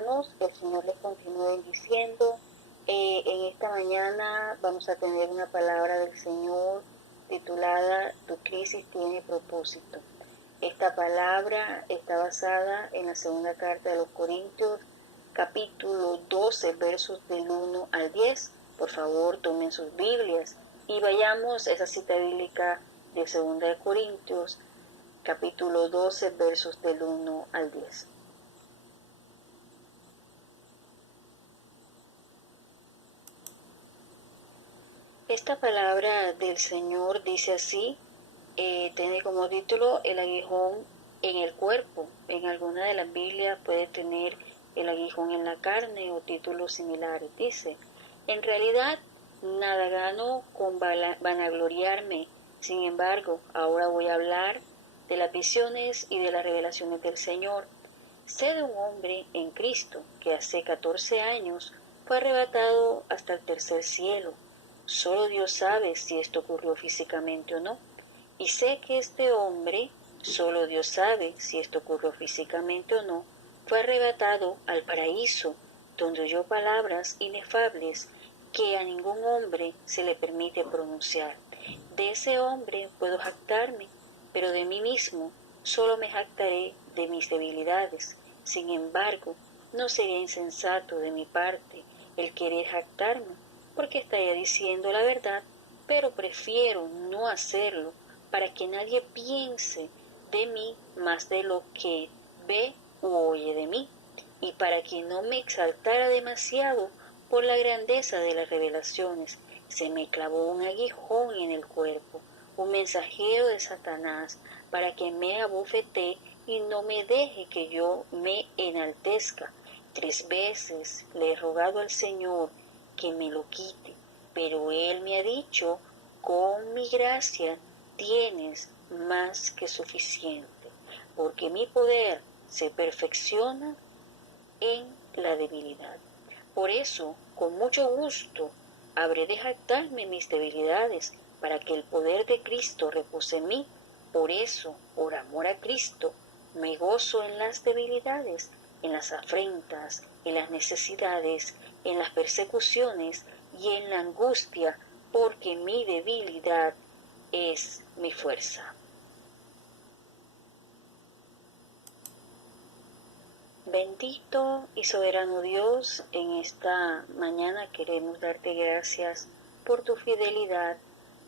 hermanos, el Señor les continúe bendiciendo. En esta mañana vamos a tener una palabra del Señor titulada Tu crisis tiene propósito. Esta palabra está basada en la segunda carta de los Corintios, capítulo 12, versos del 1 al 10. Por favor, tomen sus Biblias y vayamos a esa cita bíblica de segunda de Corintios, capítulo 12, versos del 1 al 10. Esta palabra del Señor dice así, tiene como título el aguijón en el cuerpo. En alguna de las Biblias puede tener el aguijón en la carne o títulos similares. Dice, en realidad nada gano con vanagloriarme, sin embargo, ahora voy a hablar de las visiones y de las revelaciones del Señor. Sé de un hombre en Cristo que hace 14 años fue arrebatado hasta el tercer cielo. Solo Dios sabe si esto ocurrió físicamente o no. Y sé que este hombre, solo Dios sabe si esto ocurrió físicamente o no, fue arrebatado al paraíso, donde oyó palabras inefables que a ningún hombre se le permite pronunciar. De ese hombre puedo jactarme, pero de mí mismo solo me jactaré de mis debilidades. Sin embargo, no sería insensato de mi parte el querer jactarme, porque estaría diciendo la verdad, pero prefiero no hacerlo para que nadie piense de mí más de lo que ve u oye de mí, y para que no me exaltara demasiado por la grandeza de las revelaciones. Se me clavó un aguijón en el cuerpo, un mensajero de Satanás, para que me abofetee y no me deje que yo me enaltezca. 3 veces le he rogado al Señor que me lo quite, pero Él me ha dicho, con mi gracia tienes más que suficiente, porque mi poder se perfecciona en la debilidad. Por eso, con mucho gusto, habré de jactarme mis debilidades, para que el poder de Cristo repose en mí. Por eso, por amor a Cristo, me gozo en las debilidades, en las afrentas, en las necesidades, en las persecuciones y en la angustia, porque mi debilidad es mi fuerza. Bendito y soberano Dios, en esta mañana queremos darte gracias por tu fidelidad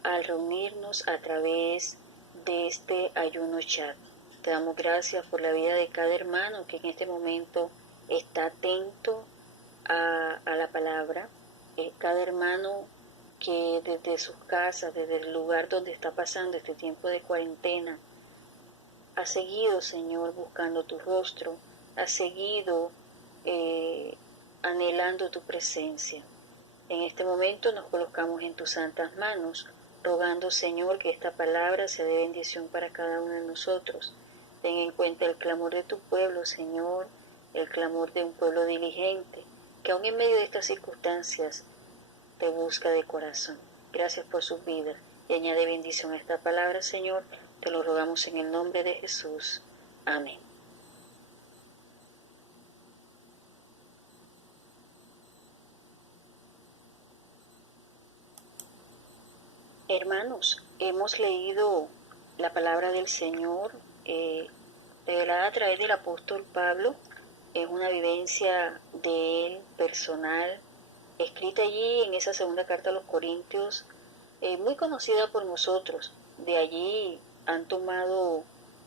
al reunirnos a través de este ayuno chat. Te damos gracias por la vida de cada hermano que en este momento está atento a la palabra, cada hermano que desde sus casas, desde el lugar donde está pasando este tiempo de cuarentena, ha seguido, Señor, buscando tu rostro, ha seguido anhelando tu presencia. En este momento nos colocamos en tus santas manos, rogando, Señor, que esta palabra sea de bendición para cada uno de nosotros. Ten en cuenta el clamor de tu pueblo, Señor, el clamor de un pueblo diligente, que aun en medio de estas circunstancias te busca de corazón. Gracias por sus vidas y añade bendición a esta palabra, Señor. Te lo rogamos en el nombre de Jesús. Amén. Hermanos, hemos leído la palabra del Señor revelada a través del apóstol Pablo. Es una vivencia de él personal, escrita allí en esa segunda carta a los Corintios, muy conocida por nosotros. De allí han tomado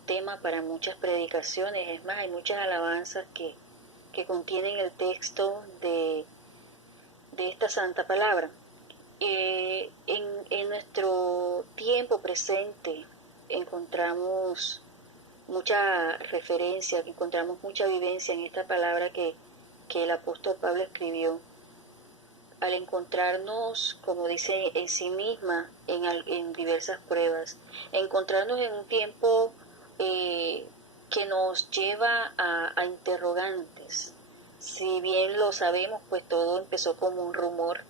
tema para muchas predicaciones. Es más, hay muchas alabanzas que contienen el texto de esta santa palabra. En nuestro tiempo presente encontramos mucha referencia, encontramos mucha vivencia en esta palabra que el apóstol Pablo escribió. Al encontrarnos, como dice en sí misma, en diversas pruebas, encontrarnos en un tiempo que nos lleva a interrogantes. Si bien lo sabemos, pues todo empezó como un rumor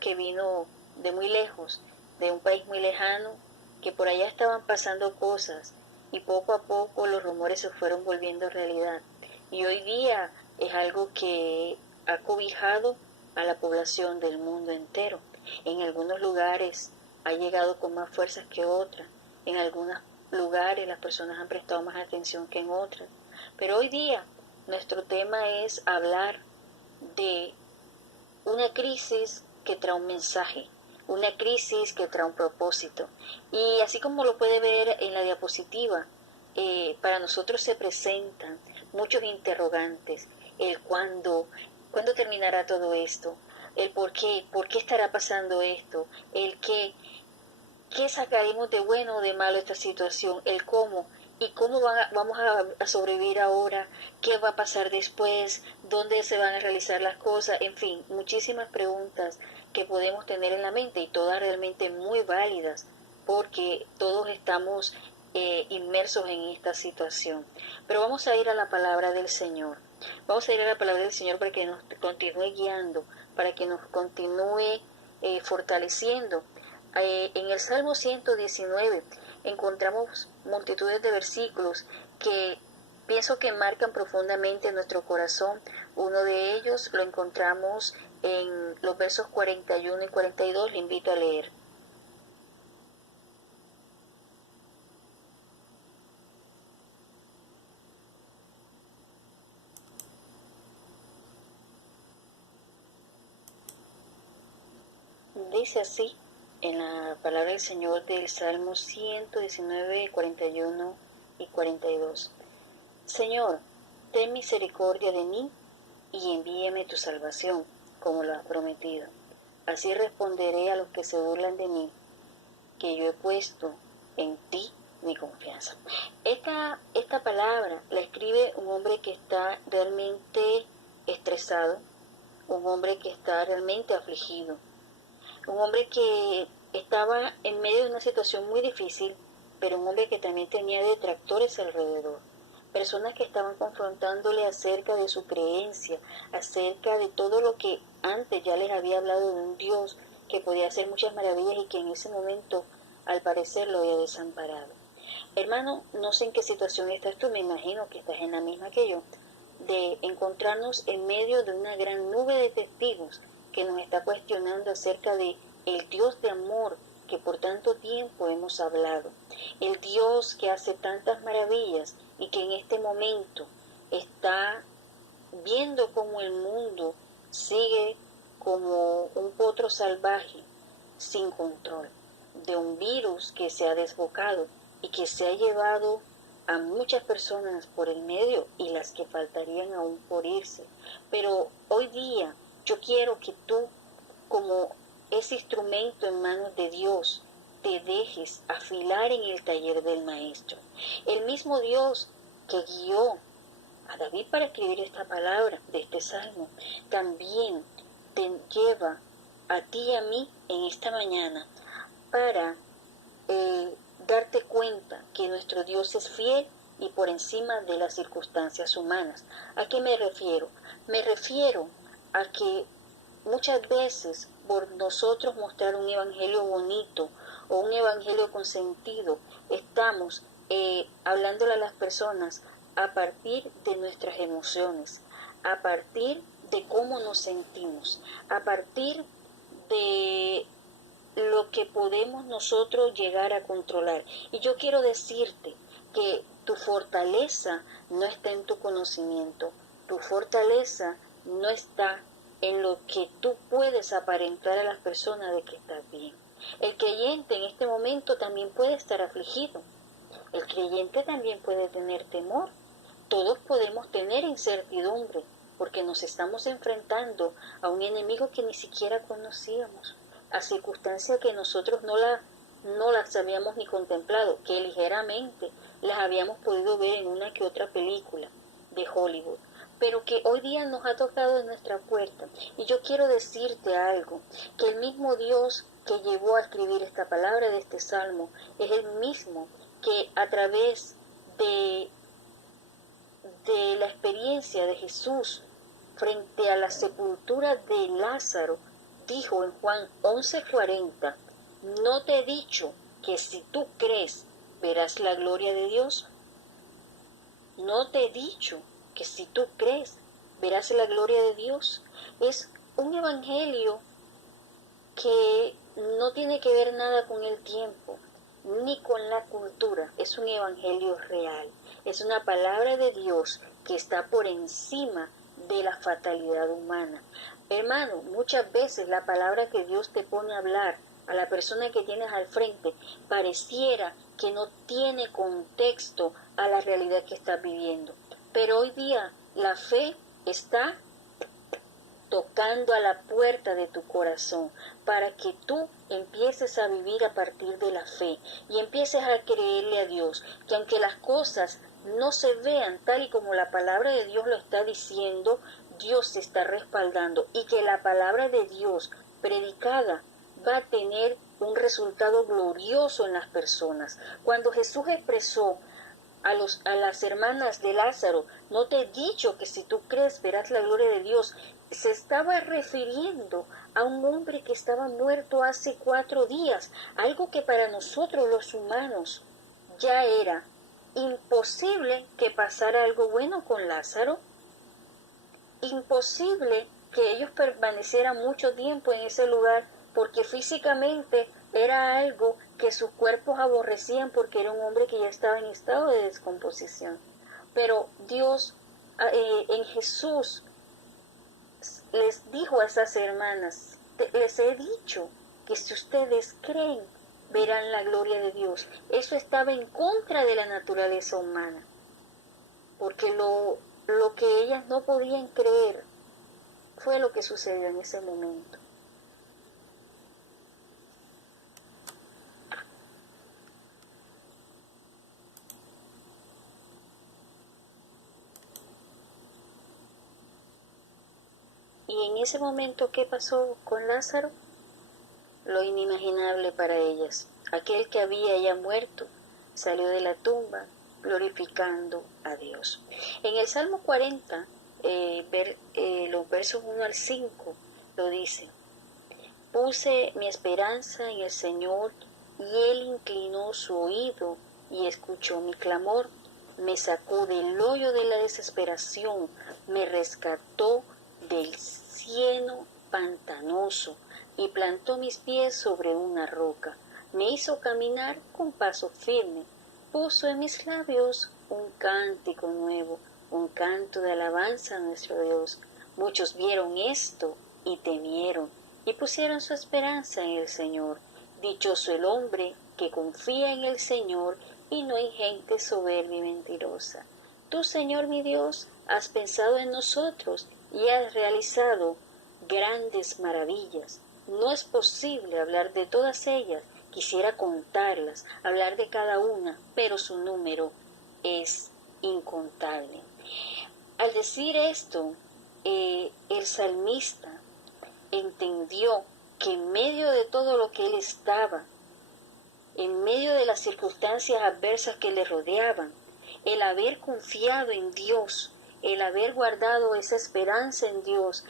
que vino de muy lejos, de un país muy lejano, que por allá estaban pasando cosas y poco a poco los rumores se fueron volviendo realidad. y hoy día es algo que ha cobijado a la población del mundo entero. En algunos lugares ha llegado con más fuerzas que otras, en algunos lugares las personas han prestado más atención que en otras, pero hoy día nuestro tema es hablar de una crisis que trae un mensaje, una crisis que trae un propósito. Y así como lo puede ver en la diapositiva, para nosotros se presentan muchos interrogantes, el cuándo terminará todo esto, el por qué estará pasando esto, el qué sacaremos de bueno o de malo esta situación, el cómo y cómo vamos a sobrevivir ahora, qué va a pasar después, dónde se van a realizar las cosas, en fin, muchísimas preguntas que podemos tener en la mente y todas realmente muy válidas porque todos estamos inmersos en esta situación. Pero vamos a ir a la palabra del Señor. Vamos a ir a la palabra del Señor para que nos continúe guiando, para que nos continúe fortaleciendo. En el Salmo 119 encontramos multitudes de versículos que pienso que marcan profundamente nuestro corazón. Uno de ellos lo encontramos en los versos 41 y 42, le invito a leer. Dice así en la palabra del Señor del Salmo 119, 41 y 42. Señor, ten misericordia de mí y envíame tu salvación, como lo has prometido. Así responderé a los que se burlan de mí, que yo he puesto en ti mi confianza. Esta palabra la escribe un hombre que está realmente estresado, un hombre que está realmente afligido, un hombre que estaba en medio de una situación muy difícil, pero un hombre que también tenía detractores alrededor, personas que estaban confrontándole acerca de su creencia, acerca de todo lo que antes ya les había hablado de un Dios que podía hacer muchas maravillas y que en ese momento al parecer lo había desamparado. Hermano, no sé en qué situación estás tú, me imagino que estás en la misma que yo, de encontrarnos en medio de una gran nube de testigos que nos está cuestionando acerca de el Dios de amor que por tanto tiempo hemos hablado, el Dios que hace tantas maravillas y que en este momento está viendo cómo el mundo sigue como un potro salvaje sin control, de un virus que se ha desbocado y que se ha llevado a muchas personas por el medio y las que faltarían aún por irse. Pero hoy día yo quiero que tú, como ese instrumento en manos de Dios, te dejes afilar en el taller del Maestro. El mismo Dios que guió a David para escribir esta palabra de este salmo, también te lleva a ti y a mí en esta mañana para darte cuenta que nuestro Dios es fiel y por encima de las circunstancias humanas. ¿A qué me refiero? Me refiero a que muchas veces por nosotros mostrar un evangelio bonito o un evangelio con sentido, estamos hablándole a las personas a partir de nuestras emociones, a partir de cómo nos sentimos, a partir de lo que podemos nosotros llegar a controlar. Y yo quiero decirte que tu fortaleza no está en tu conocimiento, tu fortaleza no está en lo que tú puedes aparentar a las personas de que estás bien. El creyente en este momento también puede estar afligido, el creyente también puede tener temor, todos podemos tener incertidumbre porque nos estamos enfrentando a un enemigo que ni siquiera conocíamos, a circunstancias que nosotros no las habíamos ni contemplado, que ligeramente las habíamos podido ver en una que otra película de Hollywood, pero que hoy día nos ha tocado en nuestra puerta. Y yo quiero decirte algo, que el mismo Dios que llevó a escribir esta palabra de este salmo es el mismo que a través de la experiencia de Jesús frente a la sepultura de Lázaro, dijo en Juan 11:40, ¿no te he dicho que si tú crees verás la gloria de Dios? No te he dicho que si tú crees, verás la gloria de Dios. Es un evangelio que no tiene que ver nada con el tiempo, ni con la cultura. Es un evangelio real. Es una palabra de Dios que está por encima de la fatalidad humana. Hermano, muchas veces la palabra que Dios te pone a hablar a la persona que tienes al frente pareciera que no tiene contexto a la realidad que estás viviendo. Pero hoy día la fe está tocando a la puerta de tu corazón para que tú empieces a vivir a partir de la fe y empieces a creerle a Dios, que aunque las cosas no se vean tal y como la palabra de Dios lo está diciendo, Dios se está respaldando y que la palabra de Dios predicada va a tener un resultado glorioso en las personas. Cuando Jesús expresó a las hermanas de Lázaro, no te he dicho que si tú crees verás la gloria de Dios, se estaba refiriendo a un hombre que estaba muerto hace 4 días, algo que para nosotros los humanos ya era imposible que pasara algo bueno con Lázaro, imposible que ellos permanecieran mucho tiempo en ese lugar porque físicamente era algo que sus cuerpos aborrecían porque era un hombre que ya estaba en estado de descomposición. Pero Dios en Jesús les dijo a esas hermanas, les he dicho que si ustedes creen, verán la gloria de Dios. Eso estaba en contra de la naturaleza humana, porque lo que ellas no podían creer fue lo que sucedió en ese momento. Y en ese momento, ¿qué pasó con Lázaro? Lo inimaginable para ellas. Aquel que había ya muerto salió de la tumba glorificando a Dios. En el Salmo 40, los versos 1 al 5, lo dice: puse mi esperanza en el Señor, y Él inclinó su oído y escuchó mi clamor. Me sacó del hoyo de la desesperación, me rescató del cieno pantanoso y plantó mis pies sobre una roca. Me hizo caminar con paso firme, puso en mis labios un cántico nuevo, un canto de alabanza a nuestro Dios. Muchos vieron esto y temieron, y pusieron su esperanza en el Señor. Dichoso el hombre que confía en el Señor y no en gente soberbia y mentirosa. Tú, Señor mi Dios, has pensado en nosotros y has realizado grandes maravillas. No es posible hablar de todas ellas, quisiera contarlas, hablar de cada una, pero su número es incontable. Al decir esto, el salmista entendió que en medio de todo lo que él estaba, en medio de las circunstancias adversas que le rodeaban, el haber confiado en Dios, el haber guardado esa esperanza en Dios,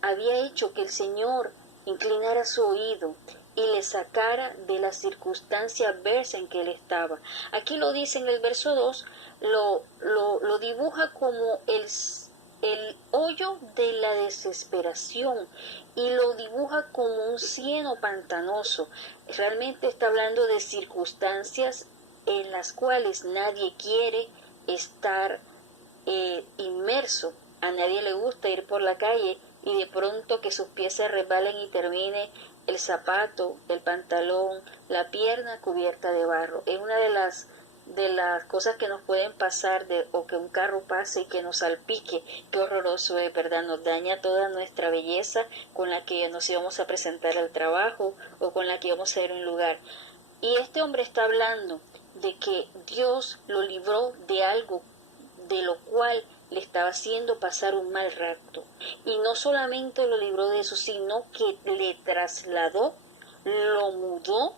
había hecho que el Señor inclinara su oído y le sacara de la circunstancia adversa en que él estaba. Aquí lo dice en el verso 2, lo dibuja como el hoyo de la desesperación y lo dibuja como un cieno pantanoso. Realmente está hablando de circunstancias en las cuales nadie quiere estar inmerso. A nadie le gusta ir por la calle y de pronto que sus pies se resbalen y termine el zapato, el pantalón, la pierna cubierta de barro. Es una de las cosas que nos pueden pasar, o que un carro pase y que nos salpique. Qué horroroso es, ¿verdad? Nos daña toda nuestra belleza con la que nos íbamos a presentar al trabajo o con la que íbamos a ir a un lugar. Y este hombre está hablando de que Dios lo libró de algo de lo cual le estaba haciendo pasar un mal rato. Y no solamente lo libró de eso, sino que le trasladó, lo mudó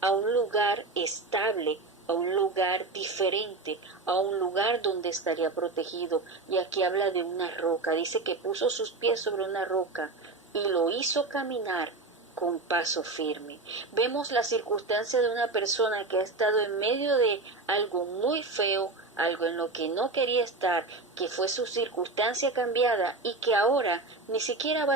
a un lugar estable, a un lugar diferente, a un lugar donde estaría protegido. Y aquí habla de una roca. Dice que puso sus pies sobre una roca y lo hizo caminar con paso firme. Vemos la circunstancia de una persona que ha estado en medio de algo muy feo, algo en lo que no quería estar, que fue su circunstancia cambiada y que ahora ni siquiera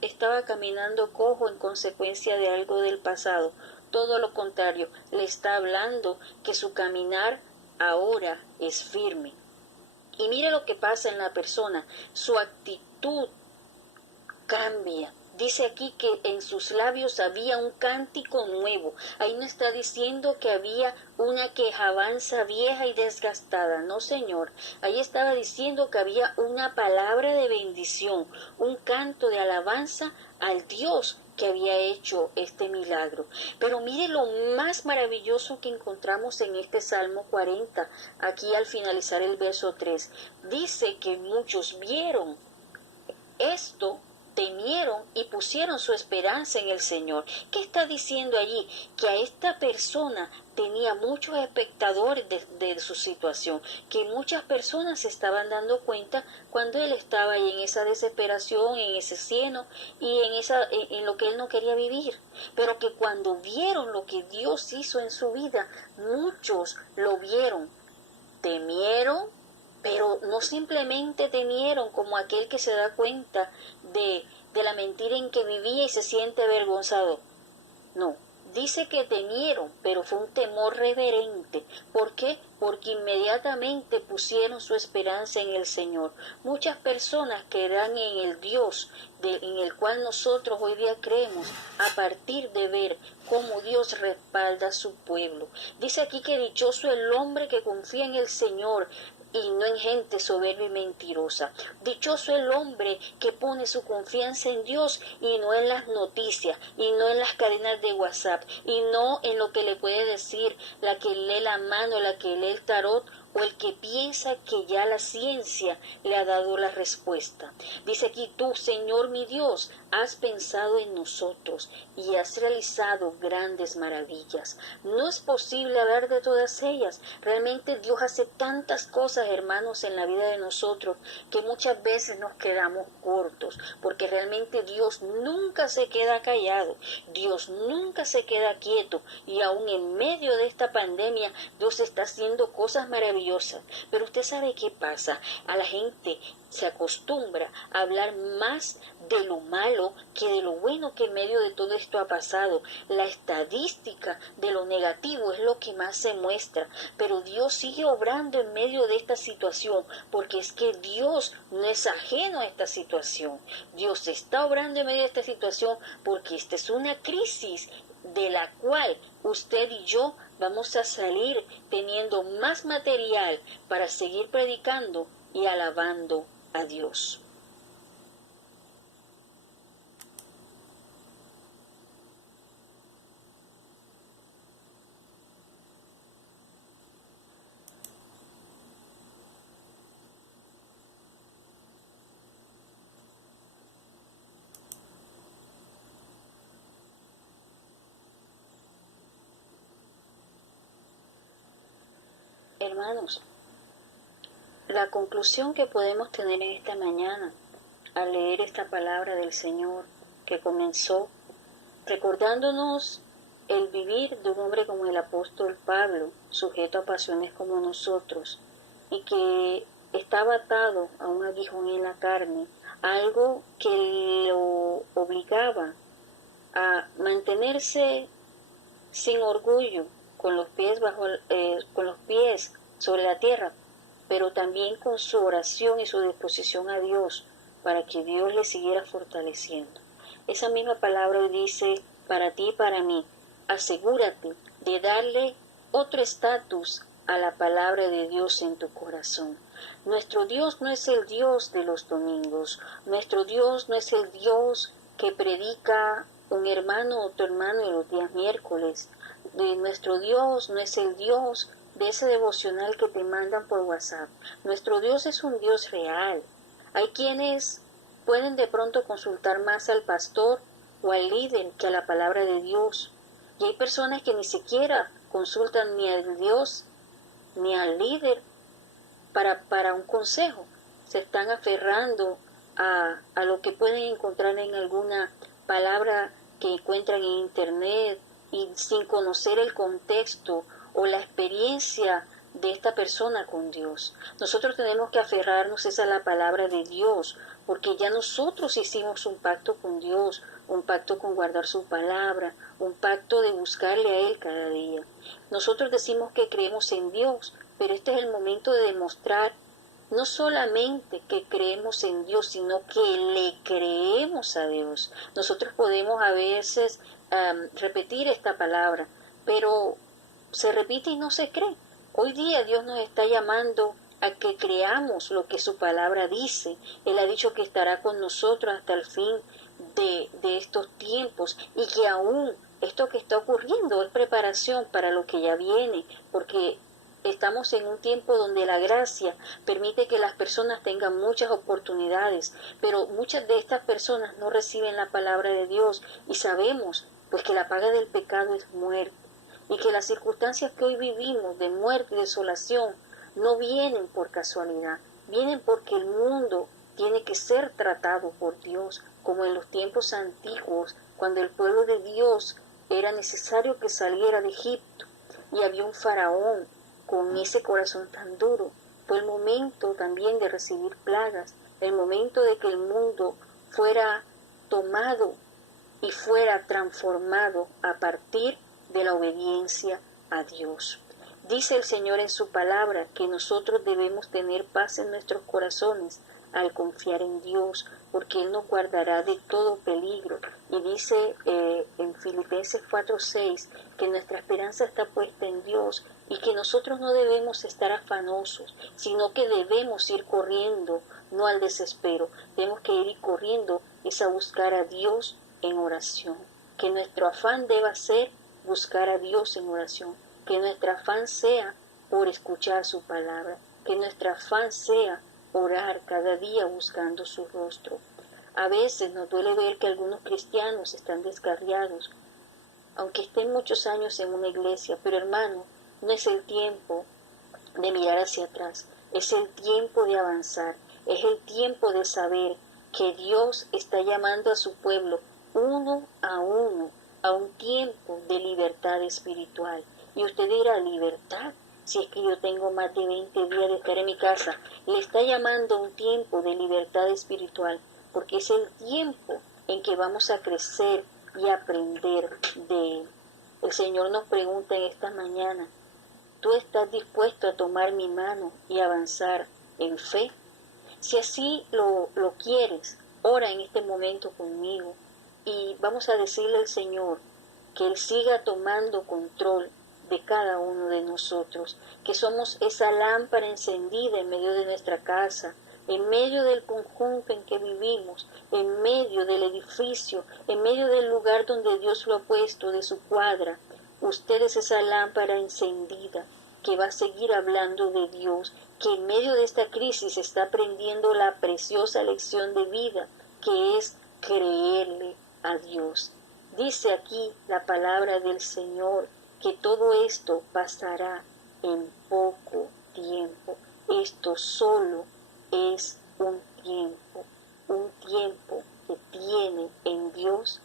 estaba caminando cojo en consecuencia de algo del pasado. Todo lo contrario, le está hablando que su caminar ahora es firme. Y mire lo que pasa en la persona, su actitud cambia. Dice aquí que en sus labios había un cántico nuevo. Ahí no está diciendo que había una quejabanza vieja y desgastada. No, Señor. Ahí estaba diciendo que había una palabra de bendición, un canto de alabanza al Dios que había hecho este milagro. Pero mire lo más maravilloso que encontramos en este Salmo 40, aquí al finalizar el verso 3. Dice que muchos vieron esto, temieron y pusieron su esperanza en el Señor. ¿Qué está diciendo allí? Que a esta persona tenía muchos espectadores de su situación, que muchas personas se estaban dando cuenta cuando él estaba ahí en esa desesperación, en ese cieno y en lo que él no quería vivir. Pero que cuando vieron lo que Dios hizo en su vida, muchos lo vieron, temieron, pero no simplemente temieron como aquel que se da cuenta de la mentira en que vivía y se siente avergonzado. No, dice que temieron, pero fue un temor reverente. ¿Por qué? Porque inmediatamente pusieron su esperanza en el Señor. Muchas personas creerán en el Dios en el cual nosotros hoy día creemos a partir de ver cómo Dios respalda a su pueblo. Dice aquí que dichoso el hombre que confía en el Señor y no en gente soberbia y mentirosa. Dichoso el hombre que pone su confianza en Dios y no en las noticias, y no en las cadenas de WhatsApp, y no en lo que le puede decir la que lee la mano, la que lee el tarot, o el que piensa que ya la ciencia le ha dado la respuesta. Dice aquí, tú, Señor mi Dios, has pensado en nosotros y has realizado grandes maravillas. No es posible hablar de todas ellas. Realmente Dios hace tantas cosas, hermanos, en la vida de nosotros que muchas veces nos quedamos cortos, porque realmente Dios nunca se queda callado, Dios nunca se queda quieto, y aún en medio de esta pandemia Dios está haciendo cosas maravillosas. Pero usted sabe qué pasa, a la gente se acostumbra a hablar más de lo malo que de lo bueno que en medio de todo esto ha pasado. La estadística de lo negativo es lo que más se muestra, pero Dios sigue obrando en medio de esta situación, porque es que Dios no es ajeno a esta situación. Dios está obrando en medio de esta situación porque esta es una crisis de la cual usted y yo vamos a salir teniendo más material para seguir predicando y alabando a Dios. Hermanos, la conclusión que podemos tener en esta mañana al leer esta palabra del Señor que comenzó recordándonos el vivir de un hombre como el apóstol Pablo, sujeto a pasiones como nosotros, y que estaba atado a un aguijón en la carne, algo que lo obligaba a mantenerse sin orgullo, con los pies con los pies sobre la tierra, pero también con su oración y su disposición a Dios para que Dios le siguiera fortaleciendo. Esa misma palabra dice para ti y para mí, asegúrate de darle otro estatus a la palabra de Dios en tu corazón. Nuestro Dios no es el Dios de los domingos, nuestro Dios no es el Dios que predica un hermano o otro hermano en los días miércoles. Nuestro Dios no es el Dios de ese devocional que te mandan por WhatsApp. Nuestro Dios es un Dios real. Hay quienes pueden de pronto consultar más al pastor o al líder que a la palabra de Dios. Y hay personas que ni siquiera consultan ni a Dios ni al líder para un consejo. Se están aferrando a lo que pueden encontrar en alguna palabra que encuentran en internet y sin conocer el contexto o la experiencia de esta persona con Dios. Nosotros tenemos que aferrarnos a la palabra de Dios, porque ya nosotros hicimos un pacto con Dios, un pacto con guardar su palabra, un pacto de buscarle a Él cada día. Nosotros decimos que creemos en Dios, pero este es el momento de demostrar no solamente que creemos en Dios, sino que le creemos a Dios. Nosotros podemos a veces repetir esta palabra, pero se repite y no se cree. Hoy día Dios nos está llamando a que creamos lo que su palabra dice. Él ha dicho que estará con nosotros hasta el fin de estos tiempos, y que aún esto que está ocurriendo es preparación para lo que ya viene, porque estamos en un tiempo donde la gracia permite que las personas tengan muchas oportunidades, pero muchas de estas personas no reciben la palabra de Dios, y sabemos pues que la paga del pecado es muerte, y que las circunstancias que hoy vivimos de muerte y desolación no vienen por casualidad, vienen porque el mundo tiene que ser tratado por Dios, como en los tiempos antiguos, cuando el pueblo de Dios era necesario que saliera de Egipto y había un faraón con ese corazón tan duro. Fue el momento también de recibir plagas, el momento de que el mundo fuera tomado y fuera transformado a partir de la obediencia a Dios. Dice el Señor en su palabra que nosotros debemos tener paz en nuestros corazones al confiar en Dios, porque Él nos guardará de todo peligro. Y dice en Filipenses 4:6 que nuestra esperanza está puesta en Dios, y que nosotros no debemos estar afanosos, sino que debemos ir corriendo, no al desespero. Tenemos que ir corriendo es a buscar a Dios en oración. Que nuestro afán deba ser buscar a Dios en oración. Que nuestro afán sea por escuchar su palabra. Que nuestro afán sea orar cada día buscando su rostro. A veces nos duele ver que algunos cristianos están descarriados, aunque estén muchos años en una iglesia, pero hermano, no es el tiempo de mirar hacia atrás, es el tiempo de avanzar, es el tiempo de saber que Dios está llamando a su pueblo uno a un tiempo de libertad espiritual. Y usted dirá, ¿libertad? Si es que yo tengo más de 20 días de estar en mi casa. Le está llamando a un tiempo de libertad espiritual, porque es el tiempo en que vamos a crecer y aprender de Él. El Señor nos pregunta en esta mañana, ¿tú estás dispuesto a tomar mi mano y avanzar en fe? Si así lo quieres, ora en este momento conmigo y vamos a decirle al Señor que Él siga tomando control de cada uno de nosotros, que somos esa lámpara encendida en medio de nuestra casa, en medio del conjunto en que vivimos, en medio del edificio, en medio del lugar donde Dios lo ha puesto, de su cuadra. Usted es esa lámpara encendida que va a seguir hablando de Dios, que en medio de esta crisis está aprendiendo la preciosa lección de vida, que es creerle a Dios. Dice aquí la palabra del Señor que todo esto pasará en poco tiempo. Esto solo es un tiempo que tiene en Dios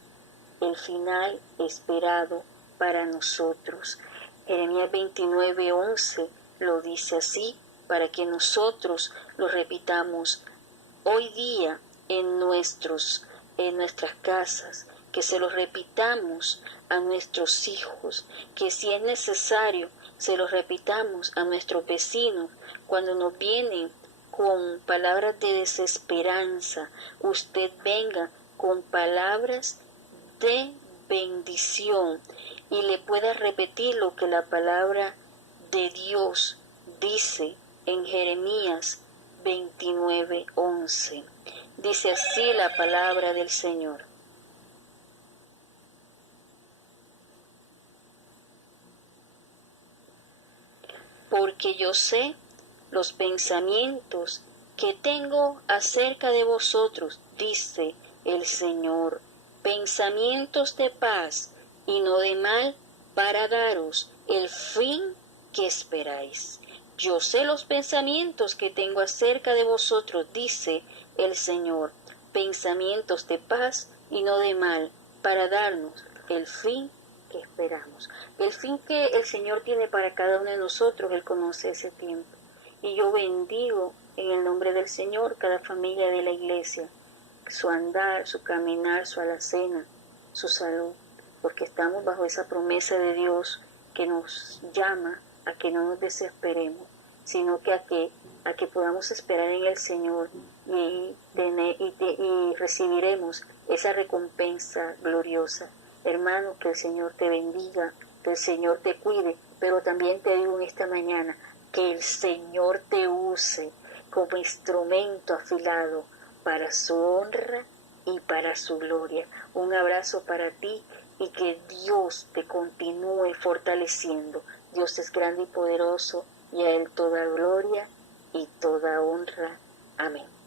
el final esperado para nosotros. Jeremías 29:11 lo dice así, para que nosotros lo repitamos hoy día en nuestras casas, que se lo repitamos a nuestros hijos, que si es necesario se lo repitamos a nuestros vecinos cuando nos vienen con palabras de desesperanza. Usted venga con palabras de bendición y le pueda repetir lo que la palabra de Dios dice en Jeremías 29:11. Dice así la palabra del Señor. Porque yo sé los pensamientos que tengo acerca de vosotros, dice el Señor, pensamientos de paz y no de mal, para daros el fin que esperáis. Yo sé los pensamientos que tengo acerca de vosotros, dice el Señor, pensamientos de paz y no de mal, para darnos el fin que esperamos. El fin que el Señor tiene para cada uno de nosotros, Él conoce ese tiempo. Y yo bendigo en el nombre del Señor cada familia de la iglesia, su andar, su caminar, su alacena, su salud, porque estamos bajo esa promesa de Dios que nos llama a que no nos desesperemos, sino que a que podamos esperar en el Señor y recibiremos esa recompensa gloriosa. Hermano, que el Señor te bendiga, que el Señor te cuide, pero también te digo en esta mañana, que el Señor te use como instrumento afilado para su honra y para su gloria. Un abrazo para ti y que Dios te continúe fortaleciendo. Dios es grande y poderoso y a Él toda gloria y toda honra. Amén.